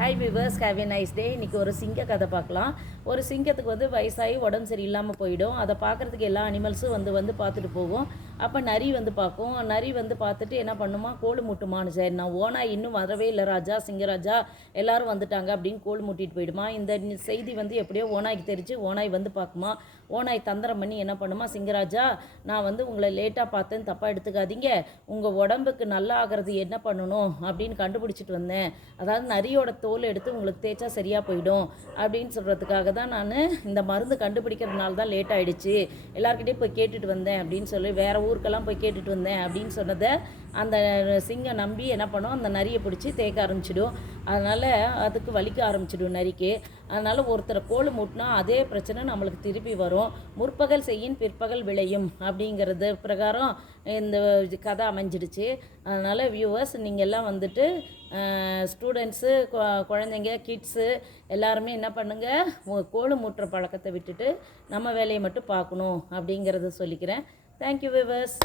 Hi viewers, have a nice day. இன்றைக்கி ஒரு சிங்க கதை பார்க்கலாம். ஒரு சிங்கத்துக்கு வயசாகி உடம்பு சரியில்லாமல் போயிடும். அதை பார்க்குறதுக்கு எல்லா அனிமல்ஸும் வந்து பார்த்துட்டு போகும். அப்போ நரி பார்க்கும். நரி பார்த்துட்டு என்ன பண்ணுமா, கோழு முட்டுமான்னு. சரி, நான் ஓனாய் இன்னும் வரவே இல்லை ராஜா, சிங்கராஜா எல்லோரும் வந்துட்டாங்க அப்படின்னு கோழு முட்டிட்டு போயிடுமா. இந்த செய்தி எப்படியோ ஓனாய்க்கு தெரிஞ்சு ஓனாய் பார்க்குமா. ஓனாய் தந்திரம் பண்ணி என்ன பண்ணுமா, சிங்கராஜா நான் உங்களை லேட்டாக பார்த்தேன்னு தப்பாக எடுத்துக்காதீங்க, உங்கள் உடம்புக்கு நல்லா ஆகிறது என்ன பண்ணணும் அப்படின்னு கண்டுபிடிச்சிட்டு வந்தேன். அதாவது நரியோட தோல் எடுத்து உங்களுக்கு தேய்ச்சா சரியாக போயிடும் அப்படின்னு சொல்கிறதுக்காக தான் நான் இந்த மருந்து கண்டுபிடிக்கிறதுனால தான் லேட் ஆகிடுச்சு, எல்லாருக்கிட்டே போய் கேட்டுட்டு வந்தேன் அப்படின்னு சொல்லி, வேறு ஊருக்கெல்லாம் போய் கேட்டுட்டு வந்தேன் அப்படின்னு சொன்னதை அந்த சிங்கம் நம்பி என்ன பண்ணோம், அந்த நரியை பிடிச்சி தேய்க்க ஆரம்பிச்சிடும். அதனால் அதுக்கு வலிக்க ஆரம்பிச்சிடும் நரிக்கு. அதனால் ஒருத்தரை கோல் மூட்டினா அதே பிரச்சனை நம்மளுக்கு திருப்பி வரும். முற்பகல் செய்யின் பிற்பகல் விளையும் அப்படிங்கிறது பிரகாரம் இந்த கதை அமைஞ்சிடுச்சு. அதனால் வியூவர்ஸ், நீங்கள் எல்லாம் ஸ்டூடெண்ட்ஸு, குழந்தைங்க, கிட்ஸு எல்லாருமே என்ன பண்ணுங்கள், கோல் மூட்டுற பழக்கத்தை விட்டுட்டு நம்ம வேலையை மட்டும் பார்க்கணும் அப்படிங்கிறத சொல்லிக்கிறேன். Thank you viewers.